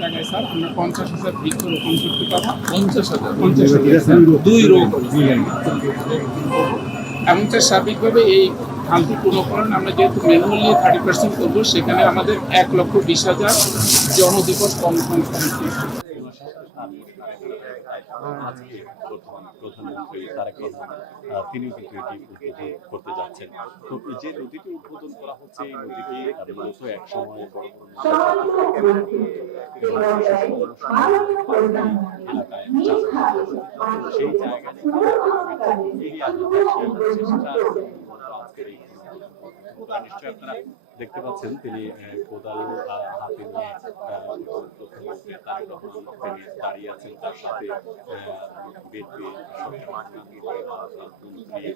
জায়গায় স্যার আমরা 50,000 বৃক্ষরোপণ করতে পারবো। 50,000 2 রো এবং স্যার স্বাভাবিকভাবে এই খালটি পুনঃকরণ আমরা যেহেতু ম্যানুয়ালি 30% করবো, সেখানে আমাদের 1,20,000 জনদিবস কর্মসংস্থান। আজকে প্রধানমন্ত্রী তারেক রহমান তিনিও কিন্তু এটি উদ্বোধন করতে যাচ্ছেন। তো যে নদীটি উদ্বোধন করা হচ্ছে এই নদীটি মূলত এক সময় বড় সেই জায়গায় নিশ্চয়ই আপনারা দেখতে পাচ্ছেন তিনি কোদাল হাতে নিয়ে প্রধানমন্ত্রী তারেক রহমান তিনি দাঁড়িয়ে আছেন, তার সাথে বিএনপি মন্ত্রী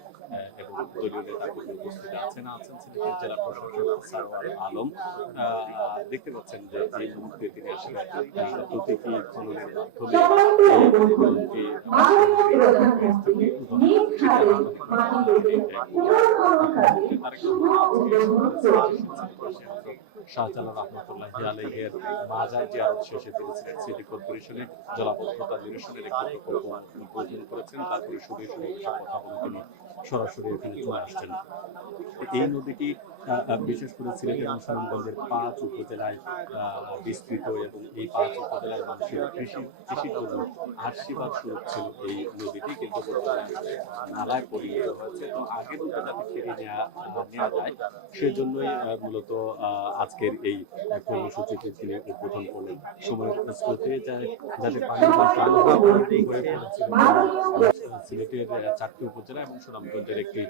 এবং দলীয় নেতাকর্মী উপস্থিত আছেন সিলেটের জেলা প্রশাসক সারওয়ার আলম। দেখতে পাচ্ছেন যে এই মুহূর্তে তিনি আসলে প্রতীকী খননের শাহজালাল রহমতুল্লাহি আলাইহির মাজার জিয়ারত শেষে তিনি সিলেট সিটি কর্পোরেশনে জলাবদ্ধতা নিরসনের একটি প্রকল্প উদ্বোধন করেছেন। তারপরে শুধু কথা বলে তিনি সরাসরি এখানে চলে আসছেন। এই নদীটি বিশেষ করে সিলেট এবং সুনামগঞ্জের 5 উপজেলায় বিস্তৃত এবং এই 5 উপজেলার মানুষের কৃষির জন্য আশীর্বাদ স্বরূপ ছিল এই নদীটি, কিন্তু নালায় পরিণত হয়েছে। তো আগের মতো যাতে ফিরিয়ে নেওয়া যায় সেজন্যই মূলত আজকের এই কর্মসূচিটি তিনি উদ্বোধন করলেন। সময়ের স্রোতে যাতে সিলেটের 4টি উপজেলা এবং সুনামগঞ্জের একটি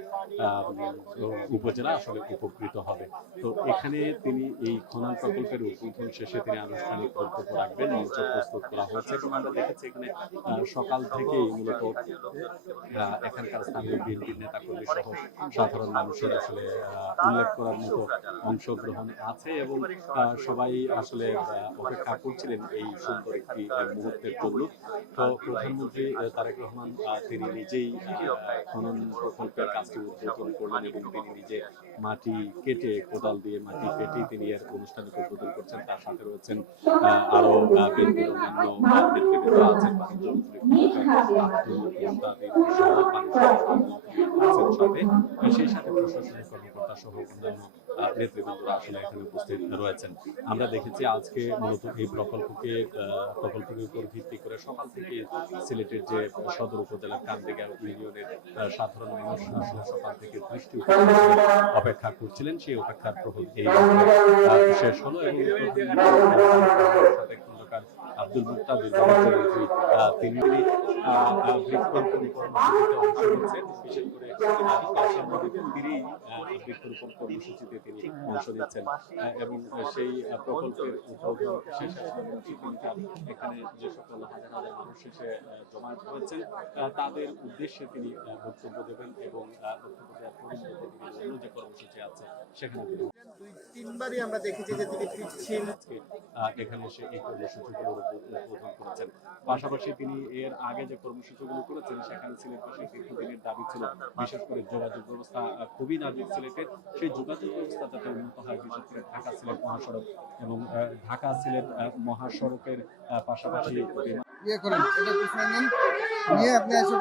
উপজেলা আসলে উপকৃত হবে। তো এখানে তিনি এই খনন প্রকল্পের উদ্বোধন শেষে তিনি আনুষ্ঠানিক বক্তব্য রাখবেন। মঞ্চ প্রস্তুত করা হয়েছে এবং আমরা দেখেছি এখানে সকাল থেকেই মূলত এখানকার স্থানীয় বিএনপির নেতাকর্মী সহ সাধারণ মানুষের আসলে উল্লেখ করার মতো অংশগ্রহণ আছে এবং সবাই আসলে অপেক্ষা করছিলেন এই সুন্দর একটি মুহূর্তের জন্য। তো প্রধানমন্ত্রী তারেক রহমান তিনি নিজেই খনন প্রকল্পের কাজটি উদ্বোধন করলেন এবং তিনি নিজে মাটি কেটে কোদাল দিয়ে মাটি কেটে তিনি এর অনুষ্ঠানিক উদ্বোধন করছেন। তার সাথে রয়েছেন আরো বিএনপির অন্যান্য নেতৃবৃন্দ আছেন, সেই সাথে প্রশাসনিক কর্মকর্তা সহ অন্যান্য নেতৃবৃন্দরা আসলে এখানে উপস্থিত রয়েছেন। আমরা দেখেছি আজকে মূলত এই প্রকল্পের উপর ভিত্তি করে সকাল থেকে সিলেটের যে সদর উপজেলার কান্দিগা ইউনিয়নের সাধারণ মানুষ আসলে সকাল থেকে বৃষ্টি অপেক্ষা করছিলেন। সেই অপেক্ষার প্রহর এই শেষ হলো এবং আব্দুল মুক্তাদির তিনি বৃক্ষরোপণ কর্মসূচিতে অংশ নিচ্ছেন। বিশেষ করে নদীর তীরেই বৃক্ষরোপণ কর্মসূচিতে তিনি অংশ নিচ্ছেন এবং সেই প্রকল্পের উদ্বোধন শেষে এখানে যে সকল হাজার হাজার মানুষ এসে জমায়েত হয়েছেন তাদের উদ্দেশ্যে তিনি বক্তব্য দেবেন এবং বক্তব্য দেওয়ার পরিবর্তে যে কর্মসূচি আছে সেখানে তিনবারই আমরা দেখেছি যে তিনি ফিরছেন এখানে এসে এই কর্মসূচিগুলোর উদ্বোধন করেছেন। পাশাপাশি তিনি এর আগে যে কর্মসূচিগুলো করেছেন সেখানে সিলেটবাসীর দীর্ঘদিনের দাবি ছিল বিশেষ করে যোগাযোগ ব্যবস্থা খুবই নাজুক সিলেটের, সেই যোগাযোগ ব্যবস্থা যাতে উন্নত হয়, বিশেষ করে ঢাকা সিলেট মহাসড়ক এবং ঢাকা সিলেট মহাসড়কের পাশাপাশি আপনি এসে